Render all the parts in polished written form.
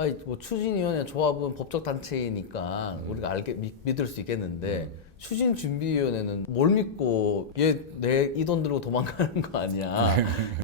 아니 뭐 추진위원회 조합은 법적 단체이니까 우리가 믿을 수 있겠는데 추진준비위원회는 뭘 믿고 얘 내 이 돈 들고 도망가는 거 아니야?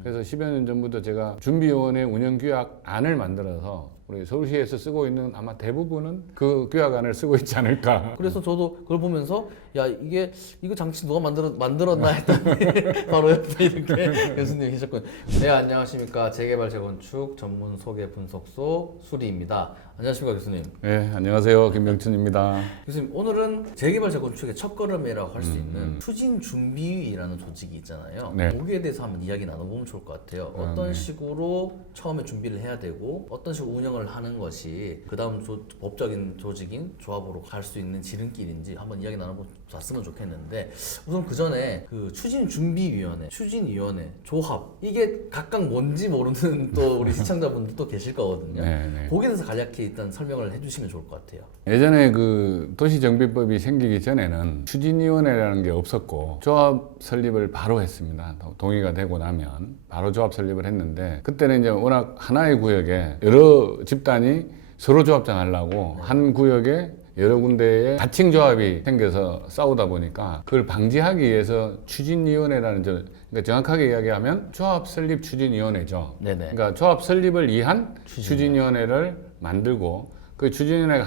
그래서 10여 년 전부터 제가 준비위원회 운영규약안을 만들어서 우리 서울시에서 쓰고 있는 아마 대부분은 그 규약안을 쓰고 있지 않을까. 그래서 저도 그걸 보면서 야 이거 장치 누가 만들었나 했더니 바로 옆에 이렇게 교수님 계셨거든요. 네, 안녕하십니까. 재개발 재건축 전문 소개 분석소 수리입니다. 안녕하십니까 교수님. 네, 안녕하세요. 김명춘입니다. 교수님, 오늘은 재개발 재건축의 첫걸음이라고 할 수 있는 추진준비위라는 조직이 있잖아요. 네. 거기에 대해서 한번 이야기 나눠보면 좋을 것 같아요. 어떤 식으로 처음에 준비를 해야 되고 어떤 식으로 운영을 하는 것이 그 다음 법적인 조직인 조합으로 갈 수 있는 지름길인지 한번 이야기 나눠봤으면 좋겠는데, 우선 그 전에 그 추진준비위원회, 추진위원회, 조합, 이게 각각 뭔지 모르는 또 우리 시청자분들도 계실 거거든요. 네. 거기에 대해서 간략히 일단 설명을 해주시면 좋을 것 같아요. 예전에 그 도시정비법이 생기기 전에는 추진위원회라는 게 없었고 조합 설립을 바로 했습니다. 동의가 되고 나면 바로 조합 설립을 했는데, 그때는 이제 워낙 하나의 구역에 여러 집단이 서로 조합장 하려고 한 구역에 여러 군데에 자칭 조합이 생겨서 싸우다 보니까 그걸 방지하기 위해서 추진위원회라는, 그러니까 정확하게 이야기하면 조합 설립 추진위원회죠. 네네. 그러니까 조합 설립을 위한 추진위원회를 만들고, 그 추진위원회가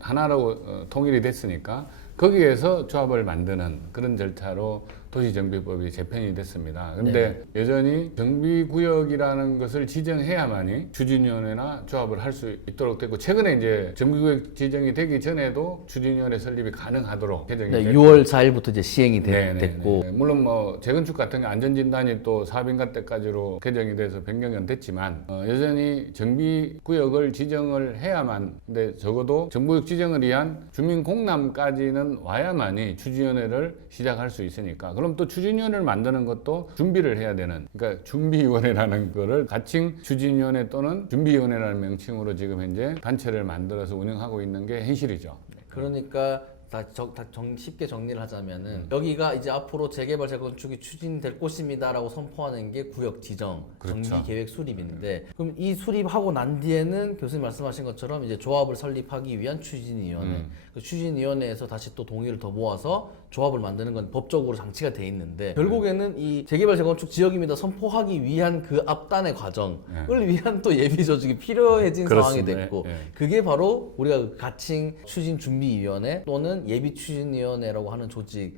하나라고 통일이 됐으니까 거기에서 조합을 만드는 그런 절차로 도시정비법이 제편이 됐습니다. 근데 여전히 정비구역이라는 것을 지정해야만이 추진위원회나 조합을 할 수 있도록 됐고, 최근에 이제 정비구역 지정이 되기 전에도 추진위원회 설립이 가능하도록 개정이 됐고, 6월 4일부터 이제 시행이 됐고, 물론 뭐 재건축 같은 게 안전진단이 또 사업인가 때까지로 개정이 돼서 변경은 됐지만 여전히 정비구역을 지정을 해야만, 근데 적어도 정비구역 지정을 위한 주민공람까지는 와야만이 추진위원회를 시작할 수 있으니까, 그럼 또 추진위원회를 만드는 것도 준비를 해야 되는, 그러니까 준비위원회라는 거를 가칭 추진위원회 또는 준비위원회라는 명칭으로 지금 현재 단체를 만들어서 운영하고 있는 게 현실이죠. 그러니까 쉽게 정리를 하자면은 여기가 이제 앞으로 재개발 재건축이 추진될 곳입니다라고 선포하는 게 구역 지정, 그렇죠. 정비 계획 수립인데, 그럼 이 수립하고 난 뒤에는 교수님 말씀하신 것처럼 이제 조합을 설립하기 위한 추진위원회, 그 추진위원회에서 다시 또 동의를 더 모아서 조합을 만드는 건 법적으로 장치가 돼 있는데, 결국에는 이 재개발 재건축 지역입니다 선포하기 위한 그 앞단의 과정을 위한 또 예비 조직이 필요해진 상황이 됐고, 그게 바로 우리가 그 가칭 추진준비위원회 또는 예비추진위원회라고 하는 조직이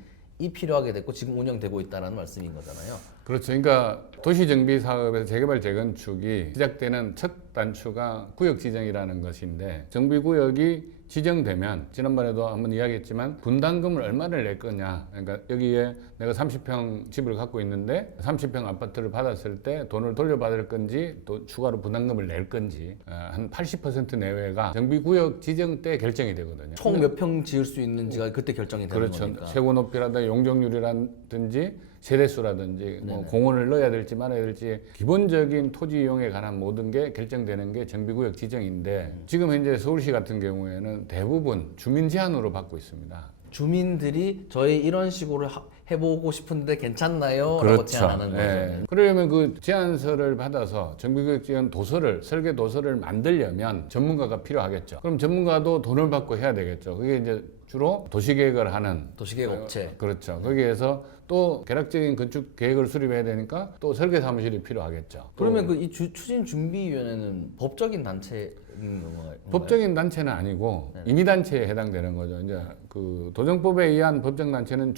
필요하게 됐고 지금 운영되고 있다는 말씀인 거잖아요. 그렇죠. 그러니까 도시정비 사업에서 재개발 재건축이 시작되는 첫 단추가 구역 지정이라는 것인데, 정비구역이 지정되면 지난번에도 한번 이야기했지만 분담금을 얼마를 낼 거냐, 그러니까 여기에 내가 30평 집을 갖고 있는데 30평 아파트를 받았을 때 돈을 돌려받을 건지 또 추가로 분담금을 낼 건지 한 80% 내외가 정비구역 지정 때 결정이 되거든요. 총 몇 평 지을 수 있는지가 그때 결정이 되는 그렇죠. 거니까. 세고 높이라든지 용적률이라든지 세대수라든지 뭐 공원을 넣어야 될지 말아야 될지 기본적인 토지 이용에 관한 모든 게 결정되는 게 정비구역 지정인데, 지금 현재 서울시 같은 경우에는 대부분 주민 제안으로 받고 있습니다. 주민들이 저희 이런 식으로 해보고 싶은데 괜찮나요? 그렇죠. 라고 제안하는 거죠. 예. 그러려면 그 제안서를 받아서 정비구역 지원 도서를, 설계 도서를 만들려면 전문가가 필요하겠죠. 그럼 전문가도 돈을 받고 해야 되겠죠. 그게 이제 주로 도시계획을 하는 도시계획 업체. 그렇죠. 거기에서 또 개략적인 건축 계획을 수립해야 되니까 또 설계 사무실이 필요하겠죠. 그러면 그 이 추진준비위원회는 법적인 단체인 건가요? 법적인 단체는 아니고 임의단체에 해당되는 거죠. 이제 그 도정법에 의한 법정단체는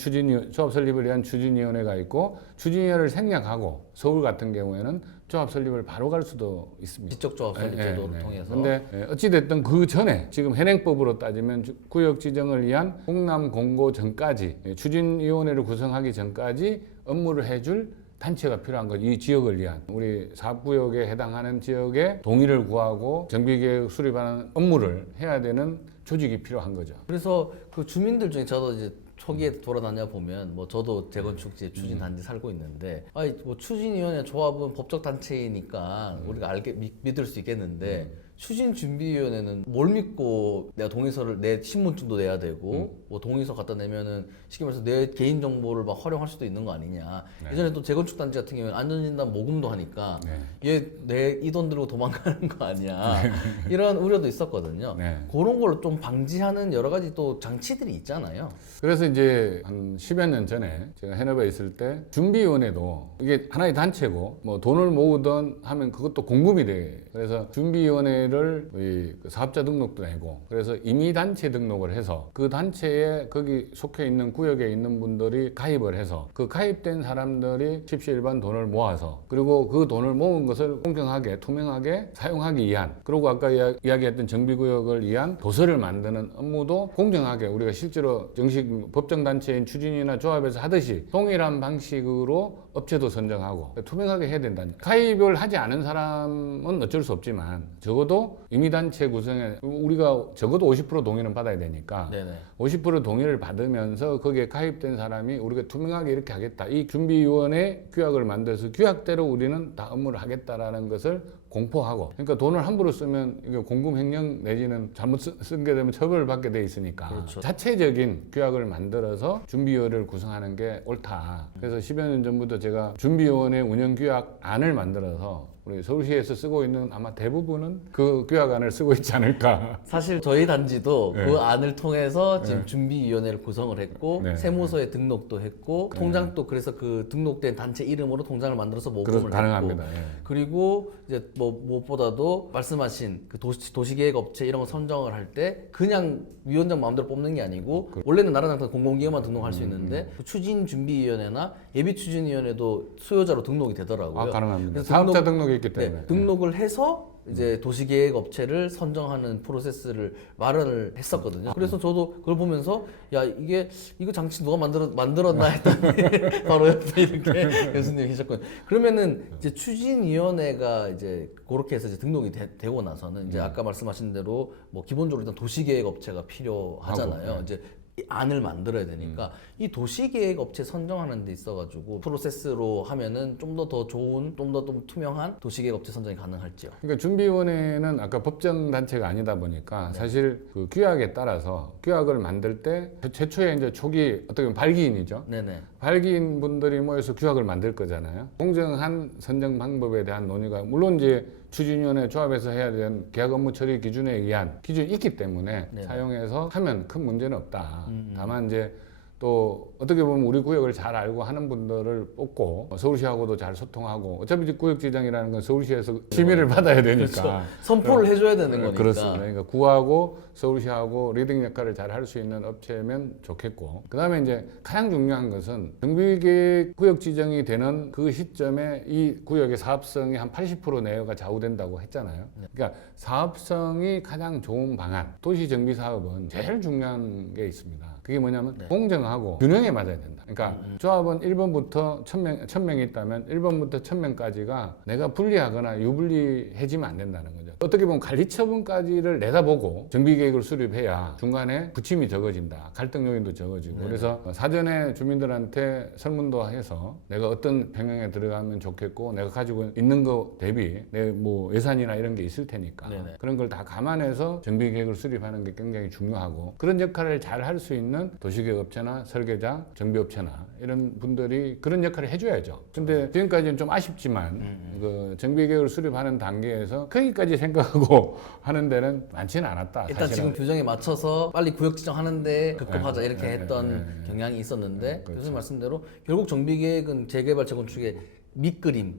조합 설립을 위한 추진위원회가 있고, 추진위원회를 생략하고 서울 같은 경우에는 조합 설립을 바로 갈 수도 있습니다. 지적 조합 설립 제도를 통해서. 근데 어찌됐든 그 전에 지금 현행법으로 따지면 구역 지정을 위한 공람 공고 전까지, 추진위원회를 구성하기 전까지 업무를 해줄 단체가 필요한 거죠. 이 지역을 위한, 우리 사업구역에 해당하는 지역에 동의를 구하고 정비계획 수립하는 업무를 해야 되는 조직이 필요한 거죠. 그래서 그 주민들 중에 저도 이제 초기에 돌아다녀 보면, 뭐 저도 재건축지에 추진 단지 살고 있는데, 아니 뭐 추진위원회 조합은 법적 단체이니까 우리가 믿을 수 있겠는데 추진준비위원회는 뭘 믿고 내가 동의서를 내 신분증도 내야 되고 뭐 동의서 갖다 내면은 쉽게 말해서 내 개인 정보를 막 활용할 수도 있는 거 아니냐. 예전에 또 재건축 단지 같은 경우는 안전진단 모금도 하니까 얘 내 이 돈 들고 도망가는 거 아니야. 이런 우려도 있었거든요. 그런 걸로 좀 방지하는 여러 가지 또 장치들이 있잖아요. 그래서 이제 한 10여 년 전에 제가 해협에 있을 때 준비위원회도 이게 하나의 단체고 뭐 돈을 모으던 하면 그것도 공급이 돼. 그래서 준비위원회를 그 사업자 등록도 내고 그래서 임의단체 등록을 해서 그 단체에 거기 속해 있는 구역에 있는 분들이 가입을 해서 그 가입된 사람들이 십시일반 돈을 모아서 그리고 그 돈을 모은 것을 공정하게 투명하게 사용하기 위한 그리고 아까 이야기했던 정비구역을 위한 도서를 만드는 업무도 공정하게 우리가 실제로 정식 법정단체인 추진이나 조합에서 하듯이 동일한 방식으로 업체도 선정하고 투명하게 해야 된다. 가입을 하지 않은 사람은 어쩔 수 없지만 적어도 임의단체 구성에 우리가 적어도 50% 동의는 받아야 되니까 50% 동의를 받으면서 거기에 가입된 사람이 우리가 투명하게 이렇게 하겠다. 이 준비위원회 규약을 만들어서 규약대로 우리는 다 업무를 하겠다라는 것을 공포하고 그러니까 돈을 함부로 쓰면 이게 공금 횡령 내지는 잘못 쓴게 되면 처벌을 받게 돼 있으니까 그렇죠. 자체적인 규약을 만들어서 준비위원회를 구성하는 게 옳다. 그래서 10여 년 전부터 제가 준비위원회 운영 규약안을 만들어서 우리 서울시에서 쓰고 있는 아마 대부분은 그 규약안을 쓰고 있지 않을까. 사실 저희 단지도 그 안을 통해서 지금 준비위원회를 구성을 했고 세무서에 등록도 했고 통장도 그래서 그 등록된 단체 이름으로 통장을 만들어서 모금을 했고 가능합니다. 그리고 이제 뭐 무엇보다도 말씀하신 그 도시계획업체 이런 거 선정을 할 때 그냥 위원장 마음대로 뽑는 게 아니고 원래는 나라당 공공기관만 등록할 수 있는데 그 추진준비위원회나 예비추진위원회도 수요자로 등록이 되더라고요. 가능합니다. 사업자 등록이 있기 때문에. 등록을 해서 이제 도시계획 업체를 선정하는 프로세스를 마련을 했었거든요. 그래서 저도 그걸 보면서 야 이거 장치 누가 만들었나 했더니 바로 옆에 이렇게 교수님이 계셨거든요. 그러면은 이제 추진위원회가 이제 그렇게 해서 이제 등록이 되고 나서는 이제 아까 말씀하신 대로 뭐 기본적으로 일단 도시계획 업체가 필요하잖아요. 이제 이 안을 만들어야 되니까 이 도시계획 업체 선정하는 데 있어가지고 프로세스로 하면은 좀 더 좋은, 좀 더 좀 투명한 도시계획 업체 선정이 가능할지요? 그러니까 준비위원회는 아까 법정 단체가 아니다 보니까 사실 그 규약에 따라서 규약을 만들 때 최초에 이제 초기 어떻게 보면 발기인이죠. 발기인 분들이 모여서 규약을 만들 거잖아요. 공정한 선정 방법에 대한 논의가 물론 이제 추진위원회 조합에서 해야 되는 계약 업무 처리 기준에 의한 기준이 있기 때문에 사용해서 하면 큰 문제는 없다. 다만 이제 또 어떻게 보면 우리 구역을 잘 알고 하는 분들을 뽑고 서울시하고도 잘 소통하고 어차피 구역 지정이라는 건 서울시에서 심의를 받아야 되니까 그렇죠. 선포를 해줘야 되는 거니까. 그렇습니다. 그러니까 구하고 서울시하고 리딩 역할을 잘 할 수 있는 업체면 좋겠고 그 다음에 이제 가장 중요한 것은 정비계획 구역 지정이 되는 그 시점에 이 구역의 사업성이 한 80% 내외가 좌우된다고 했잖아요. 그러니까 사업성이 가장 좋은 방안 도시정비 사업은 제일 중요한 게 있습니다. 그게 뭐냐면 공정하고 균형에 맞아야 된다. 그러니까 조합은 1번부터 1000명이 있다면 1번부터 1000명까지가 내가 불리하거나 유불리해지면 안 된다는 거죠. 어떻게 보면 관리처분까지를 내다보고 정비계획을 수립해야 중간에 부침이 적어진다. 갈등 요인도 적어지고 그래서 사전에 주민들한테 설문도 해서 내가 어떤 평형에 들어가면 좋겠고 내가 가지고 있는 거 대비 내 뭐 예산이나 이런 게 있을 테니까 그런 걸 다 감안해서 정비계획을 수립하는 게 굉장히 중요하고 그런 역할을 잘 할 수 있는 도시계획업체나 설계자, 정비업체나 이런 분들이 그런 역할을 해줘야죠. 근데 지금까지는 좀 아쉽지만 그 정비계획을 수립하는 단계에서 거기까지 생각하고 하는 데는 많지는 않았다. 일단 사실은. 지금 규정에 맞춰서 빨리 구역 지정하는데 급급하자 이렇게 했던 경향이 있었는데 교수님 말씀대로 결국 정비계획은 재개발 재건축의 밑그림에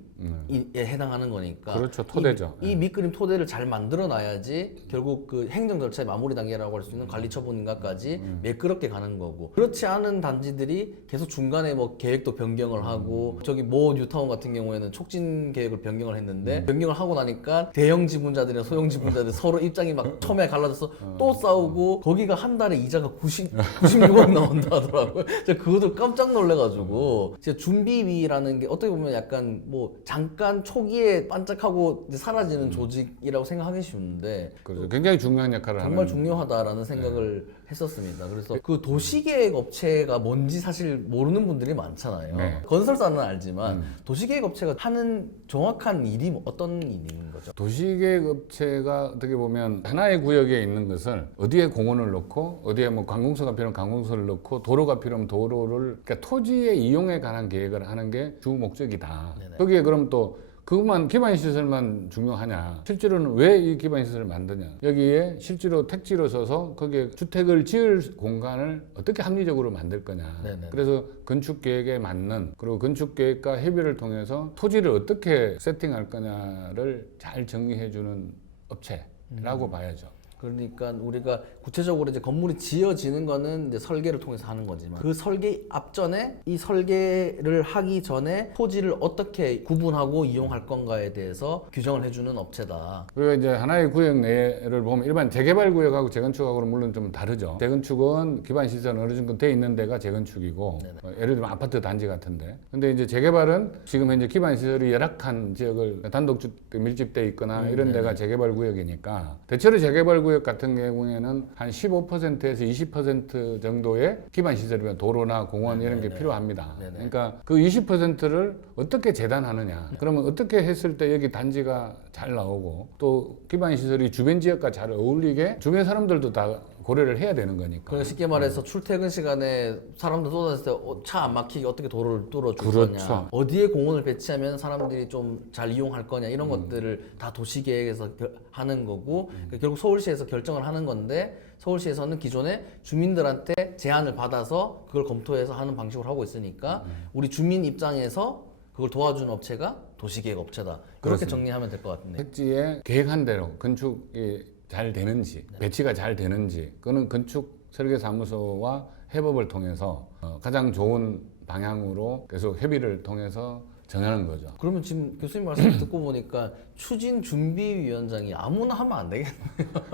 해당하는 거니까 그렇죠. 토대죠. 이 밑그림 토대를 잘 만들어 놔야지 결국 그 행정 절차의 마무리 단계라고 할 수 있는 관리 처분인가까지 매끄럽게 가는 거고 그렇지 않은 단지들이 계속 중간에 뭐 계획도 변경을 하고 저기 모 뉴타운 같은 경우에는 촉진 계획을 변경을 했는데 변경을 하고 나니까 대형 지분자들이나 소형 지분자들 서로 입장이 막 처음에 갈라져서 또 싸우고 거기가 한 달에 이자가 96원 나온다 하더라고요. 제가 그것도 깜짝 놀래가지고 진짜 준비위라는 게 어떻게 보면 약간 뭐 잠깐 초기에 반짝하고 이제 사라지는 조직이라고 생각하기 쉬운데 그래서 굉장히 중요한 역할을 정말 하는 중요하다라는 생각을 했었습니다. 그래서 그 도시계획 업체가 뭔지 사실 모르는 분들이 많잖아요. 네. 건설사는 알지만 도시계획 업체가 하는 정확한 일이 어떤 일인 거죠? 도시계획 업체가 어떻게 보면 하나의 구역에 있는 것을 어디에 공원을 놓고 어디에 뭐 관공서가 필요하면 관공서를 놓고 도로가 필요하면 도로를 그러니까 토지의 이용에 관한 계획을 하는 게 주 목적이다. 네네. 거기에 그럼 또 그것만 기반시설만 중요하냐? 실제로는 왜 이 기반시설을 만드냐? 여기에 실제로 택지로 써서 거기에 주택을 지을 공간을 어떻게 합리적으로 만들 거냐? 네네. 그래서 건축 계획에 맞는 그리고 건축 계획과 협의를 통해서 토지를 어떻게 세팅할 거냐를 잘 정리해 주는 업체라고 봐야죠. 그러니까 우리가 구체적으로 이제 건물이 지어지는 거는 이제 설계를 통해서 하는 거지만 그 설계 앞전에 이 설계를 하기 전에 토지를 어떻게 구분하고 이용할 건가에 대해서 규정을 해주는 업체다. 우리가 이제 하나의 구역 내를 보면 일반 재개발 구역하고 재건축하고는 물론 좀 다르죠. 재건축은 기반 시설은 어느 정도 돼 있는 데가 재건축이고 예를 들면 아파트 단지 같은데. 근데 이제 재개발은 지금 현재 기반 시설이 열악한 지역을 단독주택 밀집돼 있거나 이런 데가 재개발 구역이니까 대체로 재개발 구역 같은 경우에는 한 15%에서 20% 정도의 기반 시설이면 도로나 공원 이런 게 필요합니다. 네네. 그러니까 그 20%를 어떻게 재단하느냐. 그러면 어떻게 했을 때 여기 단지가 잘 나오고 또 기반 시설이 주변 지역과 잘 어울리게 주변 사람들도 다 고려를 해야 되는 거니까. 그러니까 쉽게 말해서 출퇴근 시간에 사람들 쏟아졌을 때 차 안 막히게 어떻게 도로를 뚫어줄 그렇죠. 거냐, 어디에 공원을 배치하면 사람들이 좀 잘 이용할 거냐 이런 것들을 다 도시계획에서 하는 거고 그러니까 결국 서울시에서 결정을 하는 건데 서울시에서는 기존에 주민들한테 제안을 받아서 그걸 검토해서 하는 방식으로 하고 있으니까 우리 주민 입장에서 그걸 도와주는 업체가 도시계획 업체다. 그렇게 그렇습니다. 정리하면 될 것 같은데. 택지에 계획한 대로 건축이 잘 되는지 배치가 잘 되는지 그거는 건축 설계 사무소와 협업을 통해서 가장 좋은 방향으로 계속 협의를 통해서 정하는 거죠. 그러면 지금 교수님 말씀 듣고 보니까 추진준비위원장이 아무나 하면 안 되겠네요.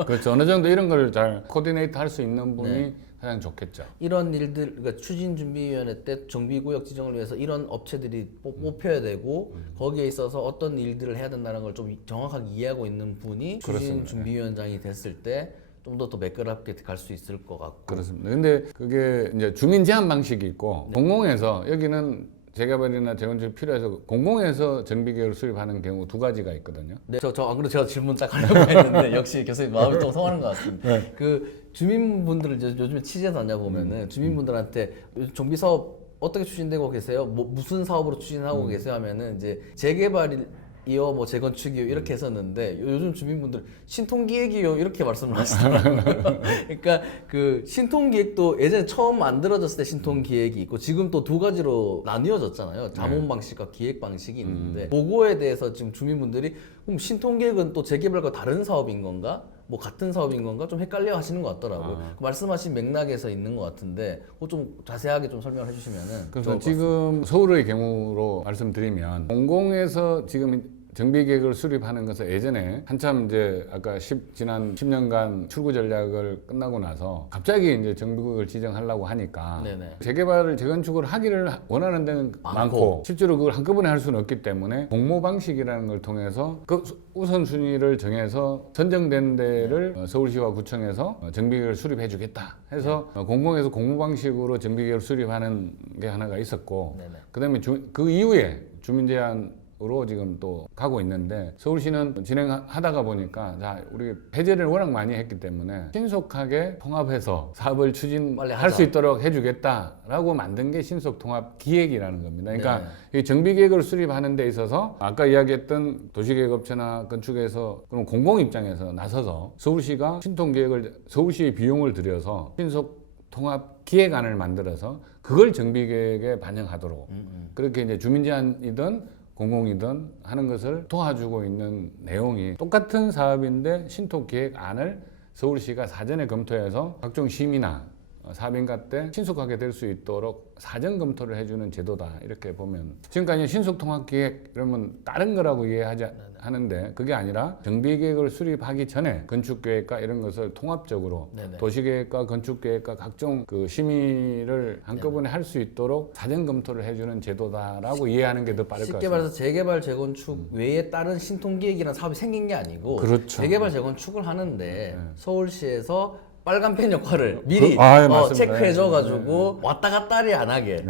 그렇죠. 어느 정도 이런 걸 잘 코디네이트 할 수 있는 분이 가장 좋겠죠. 이런 일들, 그러니까 추진준비위원회 때 정비구역 지정을 위해서 이런 업체들이 뽑혀야 되고 거기에 있어서 어떤 일들을 해야 된다는 걸 좀 정확하게 이해하고 있는 분이 그렇습니다. 추진준비위원장이 됐을 때 좀 더 매끄럽게 갈 수 있을 것 같고. 그렇습니다. 근데 그게 이제 주민 제한 방식이 있고 공공에서 여기는 재개발이나 재건축이 필요해서 공공에서 정비계획을 수립하는 경우 두 가지가 있거든요. 네, 저 안 그래도 제가 질문 딱 하려고 했는데 역시 교수님 마음이 좀 통하는 것 같습니다. 네. 그 주민분들을 이제 요즘에 취재 다녀보면은 주민분들한테 요즘 정비 사업 어떻게 추진되고 계세요? 뭐 무슨 사업으로 추진하고 계세요? 하면은 이제 재개발이요, 뭐 재건축이요 이렇게 했었는데 요즘 주민분들 신통기획이요 이렇게 말씀을 하시더라고요. 그러니까 그 신통기획도 예전에 처음 만들어졌을 때 신통기획이 있고 지금 또 두 가지로 나뉘어졌잖아요. 자문 방식과 기획 방식이 있는데 그거에 대해서 지금 주민분들이 그럼 신통기획은 또 재개발과 다른 사업인 건가? 뭐 같은 사업인 건가? 좀 헷갈려 하시는 것 같더라고요. 그 말씀하신 맥락에서 있는 것 같은데 그거 좀 자세하게 좀 설명을 해주시면은 좋을 그래서 것 같습니다. 지금 서울의 경우로 말씀드리면 공공에서 지금 정비계획을 수립하는 것은 예전에 한참 이제 아까 지난 10년간 출구 전략을 끝나고 나서 갑자기 이제 정비구역을 지정하려고 하니까 네네. 재개발을 재건축을 하기를 원하는 데는 많고 실제로 그걸 한꺼번에 할 수는 없기 때문에 공모 방식이라는 걸 통해서 그 우선순위를 정해서 선정된 데를 서울시와 구청에서 정비계획을 수립해 주겠다 해서 공공에서 공모 방식으로 정비계획을 수립하는 게 하나가 있었고 네네. 그다음에 그 이후에 주민 제한 으로 지금 또 가고 있는데 서울시는 진행하다가 보니까 자 우리 해제를 워낙 많이 했기 때문에 신속하게 통합해서 사업을 빨리 추진할 하자. 수 있도록 해주겠다라고 만든 게 신속 통합 기획이라는 겁니다. 그러니까 네. 이 정비 계획을 수립하는 데 있어서 아까 이야기했던 도시계획업체나 건축에서 그럼 공공 입장에서 나서서 서울시가 신통 계획을 서울시의 비용을 들여서 신속 통합 기획안을 만들어서 그걸 정비 계획에 반영하도록 그렇게 이제 주민 제한이든 공공이든 하는 것을 도와주고 있는 내용이 똑같은 사업인데 신통기획안을 서울시가 사전에 검토해서 각종 심의나 사업인가 때 신속하게 될 수 있도록 사전 검토를 해주는 제도다 이렇게 보면 지금까지 신속통합기획 이러면 다른 거라고 이해하지 하는데 그게 아니라 정비계획을 수립하기 전에 건축계획과 이런 것을 통합적으로 네네. 도시계획과 건축계획과 각종 그 심의를 한꺼번에 할 수 있도록 사전 검토를 해주는 제도다라고 이해하는 게 더 빠를 것 쉽게 같습니다. 말해서 재개발 재건축 외에 다른 신통기획이라는 사업이 생긴 게 아니고 그렇죠. 재개발 재건축을 하는데 서울시에서 빨간 펜 역할을 미리 맞습니다. 체크해줘가지고 왔다 갔다리 안 하게.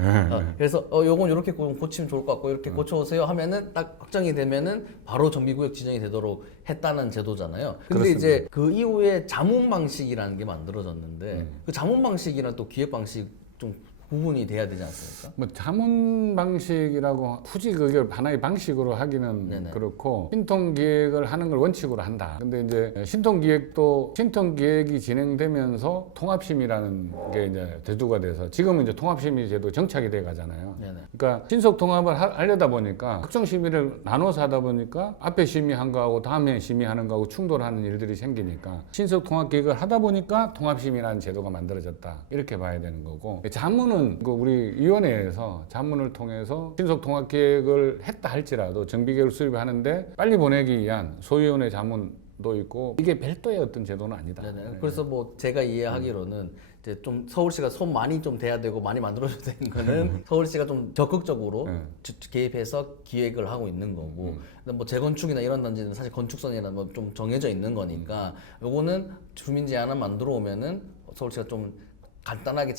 그래서 요건 이렇게 고치면 좋을 것 같고 이렇게 고쳐오세요 하면은 딱 확정이 되면은 바로 정비구역 지정이 되도록 했다는 제도잖아요. 근데 그렇습니다. 이제 그 이후에 자문 방식이라는 게 만들어졌는데 그 자문 방식이랑 또 기획 방식 좀 구분이 돼야 되지 않습니까? 뭐 자문 방식이라고 굳이 그게 하나의 방식으로 하기는 네네. 그렇고 신통 기획을 하는 걸 원칙으로 한다. 근데 이제 신통 기획도 신통 기획이 진행되면서 통합심의라는 게 이제 제도가 돼서 지금은 이제 통합심의 제도 정착이 돼 가잖아요. 네네. 그러니까 신속 통합을 하려다 보니까 특정 심의를 나눠서 하다 보니까 앞에 심의한 거하고 다음에 심의하는 거하고 충돌하는 일들이 생기니까 신속 통합 계획을 하다 보니까 통합심의라는 제도가 만들어졌다 이렇게 봐야 되는 거고 자문은 그 우리 위원회에서 자문을 통해서 신속 통합 계획을 했다 할지라도 정비 계획을 수립하는데 빨리 보내기 위한 소위원회 자문도 있고 이게 별도의 어떤 제도는 아니다. 네네. 그래서 뭐 제가 이해하기로는 이제 좀 서울시가 손 많이 좀 대야 되고 많이 만들어줘야 되는 거는 서울시가 좀 적극적으로 개입해서 기획을 하고 있는 거고 근데 뭐 재건축이나 이런 단지는 사실 건축선이나 뭐 좀 정해져 있는 거니까 요거는 주민 제한을 만들어 오면은 서울시가 좀 간단하게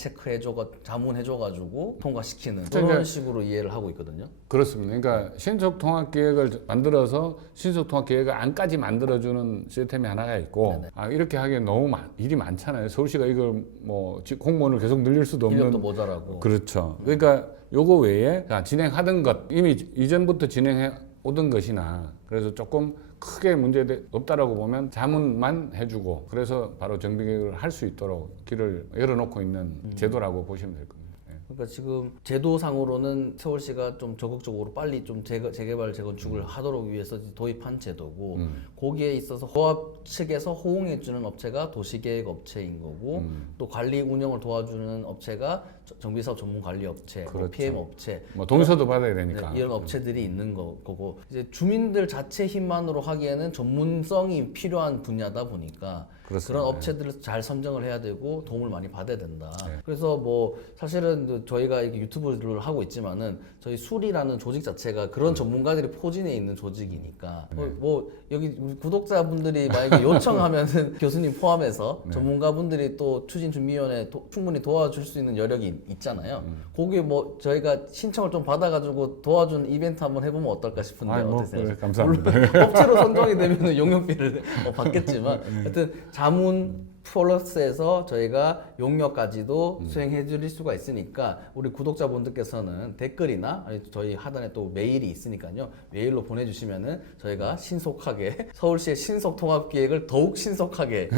자문해줘가지고 통과시키는 그런 식으로 이해를 하고 있거든요. 그렇습니다. 그러니까 신속 통합 계획을 만들어서 신속 통합 계획을 안까지 만들어주는 시스템이 하나가 있고 이렇게 하기엔 너무 일이 많잖아요. 서울시가 이걸 뭐 공무원을 계속 늘릴 수도 없는 인력도 모자라고. 그렇죠. 그러니까 요거 외에 진행하던 것 이미 이전부터 진행해 오던 것이나 그래서 조금 크게 문제 없다라고 보면 자문만 해주고 그래서 바로 정비 계획을 할 수 있도록 길을 열어놓고 있는 제도라고 보시면 될 겁니다. 그러니까 지금 제도상으로는 서울시가 좀 적극적으로 빨리 좀 재개발 재건축을 하도록 위해서 도입한 제도고 거기에 있어서 조합 측에서 호응해주는 업체가 도시계획 업체인 거고 또 관리 운영을 도와주는 업체가 정비사업 전문관리업체, 그렇죠. PM 업체 뭐 동의서도 받아야 되니까. 네, 이런 업체들이 있는 거고 이제 주민들 자체 힘만으로 하기에는 전문성이 필요한 분야다 보니까 그렇습니다. 그런 업체들을 잘 선정을 해야 되고 도움을 많이 받아야 된다. 그래서 뭐 사실은 저희가 이렇게 유튜브를 하고 있지만은 저희 술이라는 조직 자체가 그런 전문가들이 포진해 있는 조직이니까 뭐 여기 우리 구독자분들이 만약에 요청하면은 교수님 포함해서 전문가분들이 또 추진준비위원회 충분히 도와줄 수 있는 여력이 있잖아요. 거기에 뭐 저희가 신청을 좀 받아가지고 도와준 이벤트 한번 해보면 어떨까 싶은데 어떠세요? 그래, 감사합니다. 물론 업체로 선정이 되면 용역비를 받겠지만 하여튼 자문 플러스에서 저희가 용역까지도 수행해 드릴 수가 있으니까 우리 구독자분들께서는 댓글이나 아니 저희 하단에 또 메일이 있으니까요. 메일로 보내주시면은 저희가 신속하게 서울시의 신속 통합 기획을 더욱 신속하게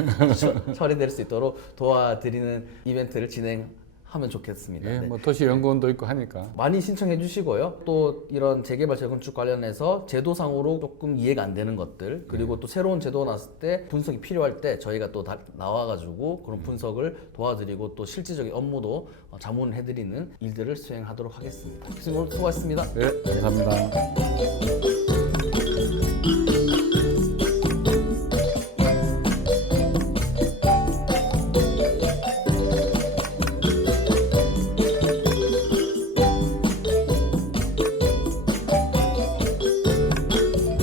처리될 수 있도록 도와드리는 이벤트를 진행하면 좋겠습니다. 예, 네. 뭐 도시연구원도 있고 하니까. 많이 신청해 주시고요. 또 이런 재개발 재건축 관련해서 제도상으로 조금 이해가 안 되는 것들 그리고 또 새로운 제도가 나왔을 때 분석이 필요할 때 저희가 또 나와가지고 그런 분석을 도와드리고 또 실질적인 업무도 자문해드리는 일들을 수행하도록 하겠습니다. 교수님 오늘 수고하셨습니다. 네, 감사합니다.